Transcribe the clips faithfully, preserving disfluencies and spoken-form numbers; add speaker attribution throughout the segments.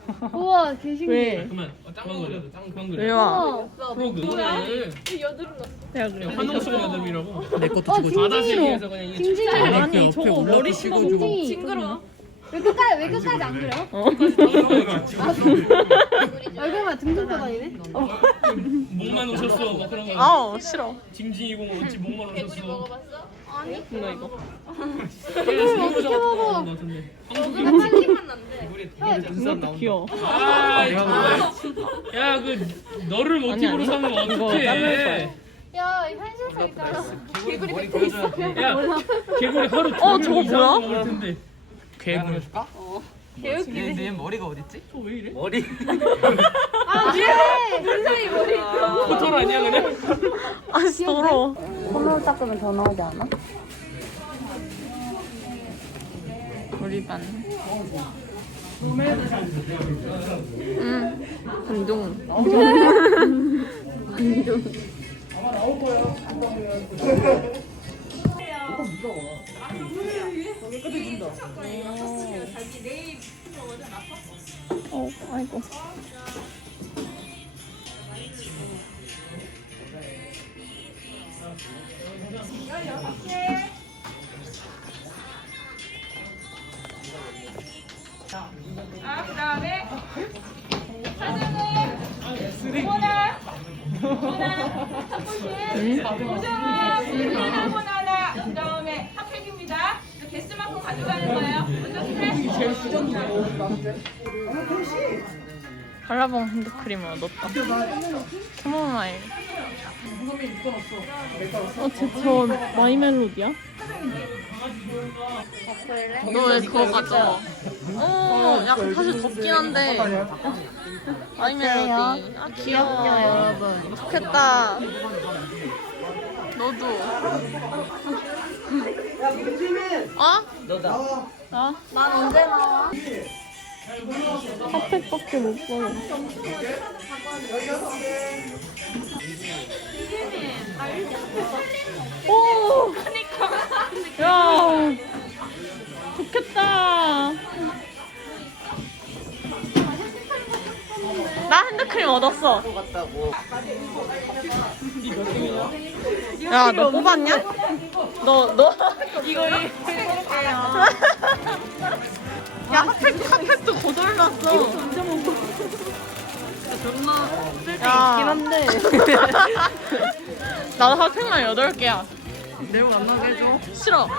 Speaker 1: 우와 개신기해.
Speaker 2: 왜? 그만. 짱 그려. 짱 그만 그려.
Speaker 3: 왜 와?
Speaker 2: 프로그. 그래.
Speaker 3: 내가 그래.
Speaker 2: 환웅스러운 여드름이라고.
Speaker 4: 내 것도
Speaker 1: 어
Speaker 4: 찍어줘.
Speaker 2: 바다시계에서 그냥 이게
Speaker 1: 징징이.
Speaker 3: 아니 저거 머리 씹어주고.
Speaker 1: 징그러워. 왜 끝까지 왜 끝까지 안 그려?
Speaker 3: 어.
Speaker 1: 얼굴만 둥둥 떠다니네.
Speaker 2: 목만 오셨어. 막 그런 거.
Speaker 3: 아우 싫어.
Speaker 2: 징징이공 어찌 목만 오셨어.
Speaker 3: 이거 이거.
Speaker 1: 이걸 어떻게 먹어?
Speaker 2: 한국이
Speaker 1: 칠리만 난데.
Speaker 3: 이것도 귀여워.
Speaker 2: 아, 야, 그 너를 모티브로
Speaker 3: 아니,
Speaker 2: 삼으면
Speaker 3: 이거 자를
Speaker 2: 어떡해?
Speaker 3: 거야.
Speaker 1: 야 현실성 있잖아.
Speaker 4: 개구리 머리 보여줘야
Speaker 2: 야, 개구리 하루
Speaker 3: 어,
Speaker 2: 종일
Speaker 3: 저거
Speaker 2: 이상한
Speaker 3: 뭐야?
Speaker 2: 거 먹을 텐데.
Speaker 4: 개구리 해줄까?
Speaker 1: 개웃기네.
Speaker 4: 얘 머리가 어딨지?
Speaker 2: 어, 왜 이래?
Speaker 4: 머리.
Speaker 1: 아 그래. 눈썹이 머리 있어.
Speaker 2: 포털 아니야 그냥?
Speaker 3: 아 진짜 더러워.
Speaker 1: 손으로 닦으면 더 나오지 않아?
Speaker 3: 머리반. 응. 금동. 어, 아이고.
Speaker 5: 아, 그 다음에 사진은 오나 오나 탁구실 우승은 하고 나나 그 다음에 핫팩입니다. 개수만큼 가져가는 거예요.
Speaker 3: 발라봉 핸드크림을 얻었다. 스몰마일. 어, 쟤, 저 마이멜로디야? 너 왜 그거 가져? 어, 약간 사실 덥긴 한데. 마이멜로디. 아, 귀여워.
Speaker 1: 여러분.
Speaker 3: 좋겠다. 너도. 어?
Speaker 4: 너다.
Speaker 3: 나?
Speaker 1: 난 언제 나와?
Speaker 3: 핫팩밖에 못 먹어. 오! 야! 좋겠다. 나 핸드크림 얻었어. 야, 너 뽑았냐? 너, 너. 이거, 이거. 야, 핫팩, 핫팩도 고장났어. 이거 진짜 먹어. 존나 쓸데 있긴 한데. 나도 핫팩만 여덟 개야. 내용 안 나게 해줘. 싫어.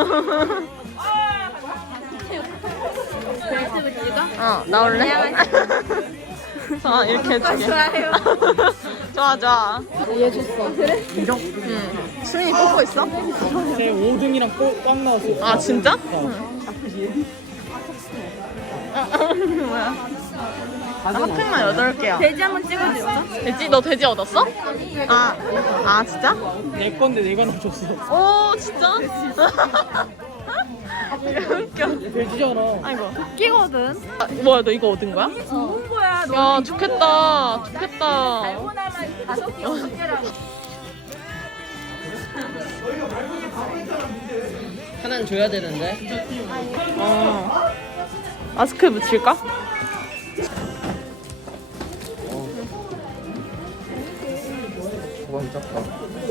Speaker 1: 유튜브 찍어?
Speaker 3: 어, 나올래? 아, 이렇게 해줄게.
Speaker 1: 좋아요.
Speaker 3: 좋아, 좋아.
Speaker 1: 이해줬어. 그래?
Speaker 3: 인정? 응. 수민이 뽑고 있어?
Speaker 4: 제 오 등이랑 꽉 나왔어.
Speaker 3: 아, 진짜? 응. 뭐야? 나 핫팩만 여덟 개야.
Speaker 1: 돼지 한번 찍어줄까?
Speaker 3: 돼지? 너 돼지 얻었어? 아, 아 진짜?
Speaker 4: 내 건데 내가 놔줬어.
Speaker 3: 오, 진짜? 웃겨.
Speaker 4: 돼지잖아.
Speaker 3: 아이고.
Speaker 1: 웃기거든.
Speaker 3: 아, 뭐야, 너 이거 얻은 거야?
Speaker 5: 좋은 거야.
Speaker 3: 야, 좋겠다. 좋겠다.
Speaker 5: 달고나만 다섯 개 여섯 개라고.
Speaker 4: 하나는 줘야 되는데.
Speaker 3: 어. 마스크 붙일까?
Speaker 4: 가방이 작다.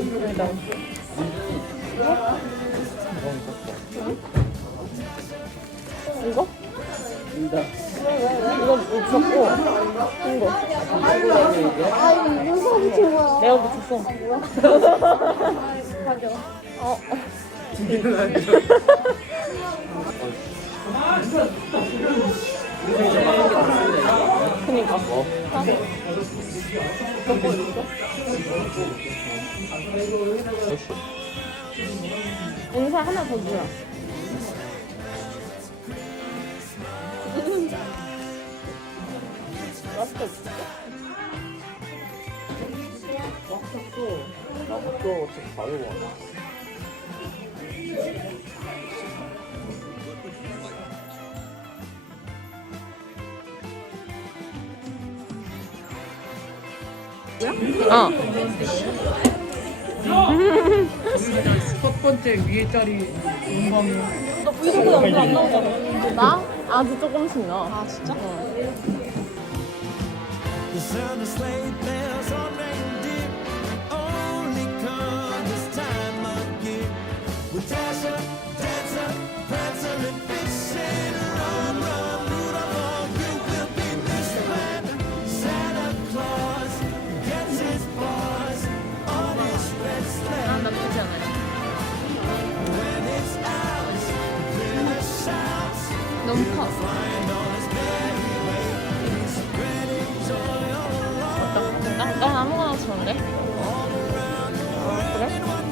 Speaker 3: 이거? 이거 붙였고, 이거.
Speaker 1: 아 이거 무슨 붙인 거야?
Speaker 3: 내가 붙였어.
Speaker 1: 가져.
Speaker 3: 어. 그니까. 인사 하나 더 주라. 마스크 없어?
Speaker 4: 나부터 어차피 바르고 와.
Speaker 3: 어.
Speaker 4: 첫 번째 위에 자리 음방이
Speaker 3: 나? 아주 조금씩 나. 아, 진짜? 어. 괜찮은데? 그래?